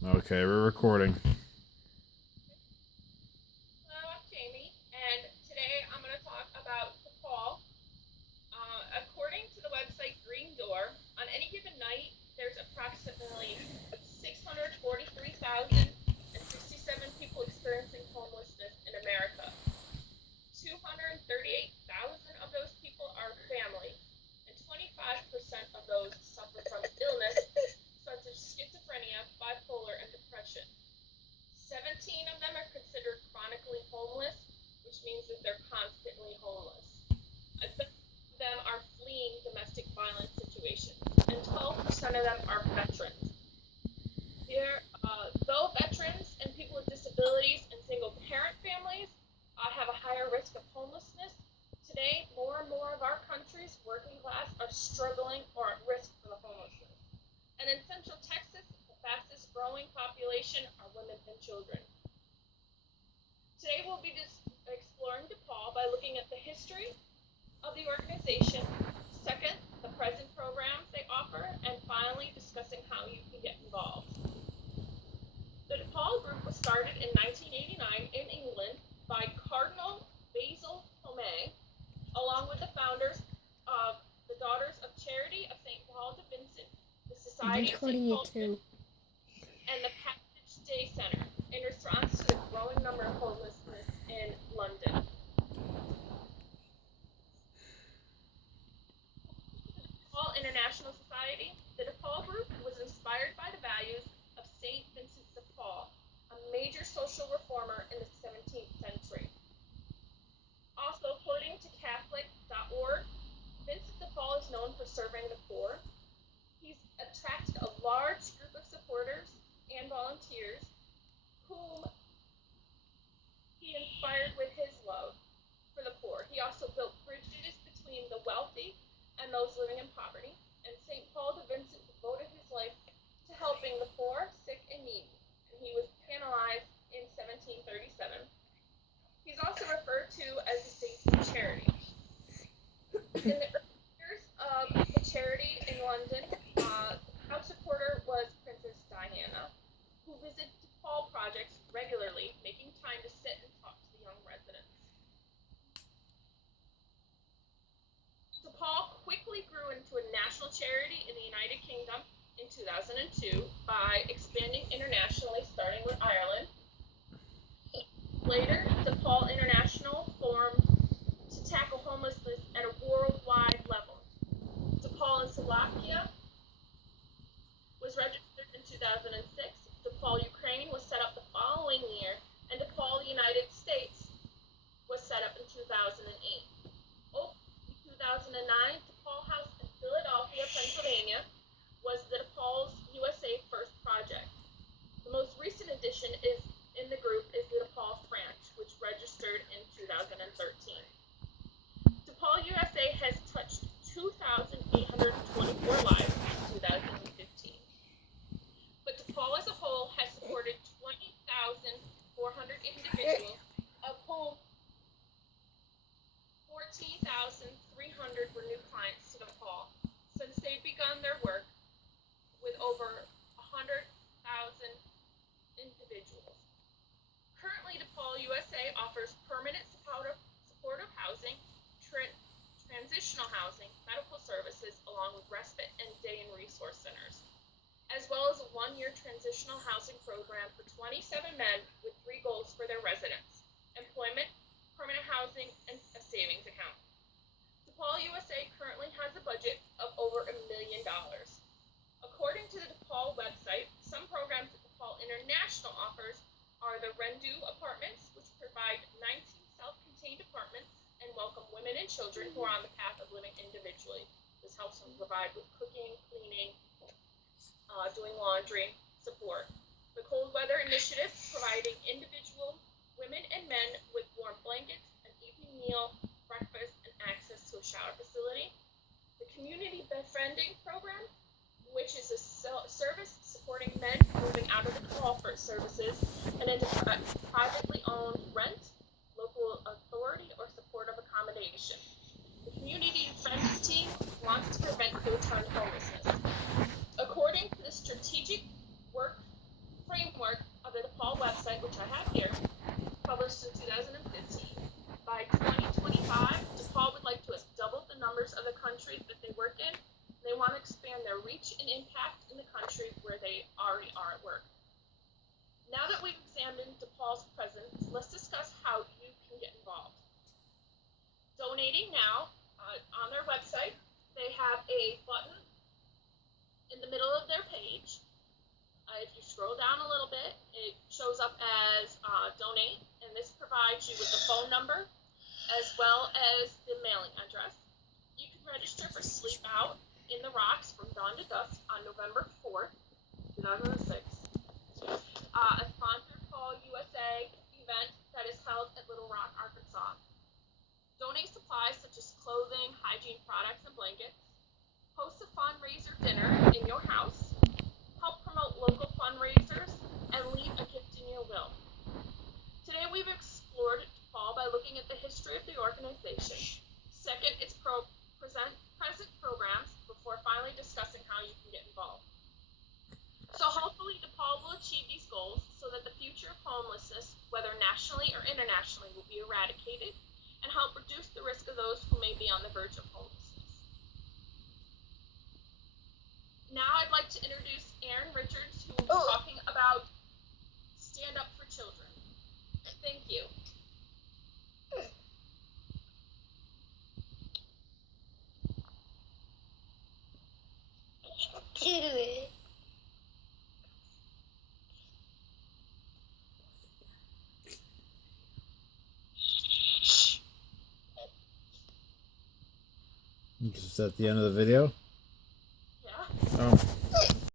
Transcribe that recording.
Okay, we're recording. Hello, I'm Jamie, and today I'm going to talk about DePaul. According to the website Green Door, on any given night, there's approximately 643,067 people experiencing homelessness in America. 238,000 of those people are families, and 25% of those suffer from illness such as schizophrenia, bipolar, and depression. 17 of them are considered chronically homeless, which means that they're constantly homeless. A third of them are fleeing domestic violence situations, and 12% of them are veterans. Though veterans and people with disabilities and single parent families have a higher risk of homelessness, today more and more of our country's working class are struggling or at risk for the homelessness. And in Central Texas, the fastest growing population are women and children. Today we'll be just exploring DePaul by looking at the history of the organization, second, the present programs they offer, and finally discussing how you can get involved. The DePaul group was started in 1989 in England by Cardinal Basil Tomei, along with the founders of the Daughters of Charity of St. Paul de Vincent, the Society of St. Paul de Vincent, and the Passage Day Center, in response to the growing number of homelessness in London. The DePaul International Society, the DePaul group was inspired by the values of St. Vincent de Paul, a major social reformer in the 17th century. Also, according to Catholic.org, Vincent de Paul is known for serving the poor. He's attracted a large group of supporters and volunteers whom he inspired with his love for the poor. He also built bridges between the wealthy and those living in poverty, and St. Paul de Vincent devoted his life to helping the poor, sick, and needy, and he was canonized in 1737. He's also referred to as the Saint of Charity. In the early years of the charity in London, the proud supporter was Princess Diana, who visited DePaul projects regularly, making time to sit and talk to the young residents. DePaul quickly grew into a national charity in the United Kingdom in 2002 by expanding internationally, starting with Ireland. Later, DePaul International formed to tackle homelessness at a worldwide level. DePaul in Slovakia was registered in 2006. DePaul Ukraine was set up the following year, and DePaul United States was set up in 2008. In 2009, DePaul House in Philadelphia, Pennsylvania was the DePaul's USA First project. The most recent addition in the group is the DePaul branch, which registered in 2013. DePaul USA has touched 2,824 lives in 2015. But DePaul as a whole has supported 20,400 individuals, of whom 14,300 were new clients to DePaul since they've begun their work with over 100,000 individuals. Currently, DePaul USA offers permanent supportive housing, transitional housing, medical services, along with respite and day and resource centers, as well as a one-year transitional housing program for 27 men with 3 goals for their residents: employment, permanent housing, and a savings account. DePaul USA currently has a budget of over $1 million. According to the DePaul website, some programs that DePaul International offers are the Rendu Apartments, which provide 19 self-contained apartments and welcome women and children who are on the path of living individually. This helps them provide with cooking, cleaning, doing laundry, support. The Cold Weather Initiative, providing individual women and men with warm blankets, an evening meal, breakfast, and access to a shower facility. The Community Befriending Program, which is a service supporting men moving out of the call for services and into privately owned rent, local authority, or supportive accommodation. The Community Befriending Team wants to prevent full-time homelessness. According to the Strategic Work where they already are at work. Now that we've examined DePaul's presence, let's discuss how you can get involved. Donating now, on their website, they have a button in the middle of their page. If you scroll down a little bit, it shows up as donate, and this provides you with the phone number as well as the mailing address. You can register for Sleep Out in the Rocks from dawn to dusk on November 4th, 2006. A sponsored Paul USA event that is held at Little Rock, Arkansas. Donate supplies such as clothing, hygiene products, and blankets. Host a fundraiser dinner in your house. Help promote local fundraisers, and leave a gift in your will. Today we've explored DePaul by looking at the history of the organization. Second, its present programs before finally discussing how you can get involved. So hopefully DePaul will achieve these goals so that the future of homelessness, whether nationally or internationally, will be eradicated and help reduce the risk of those who may be on the verge of homelessness. Now I'd like to introduce Aaron Richards, who will be talking about Stand Up for Children. Thank you. Is that the end of the video? Yeah. Oh.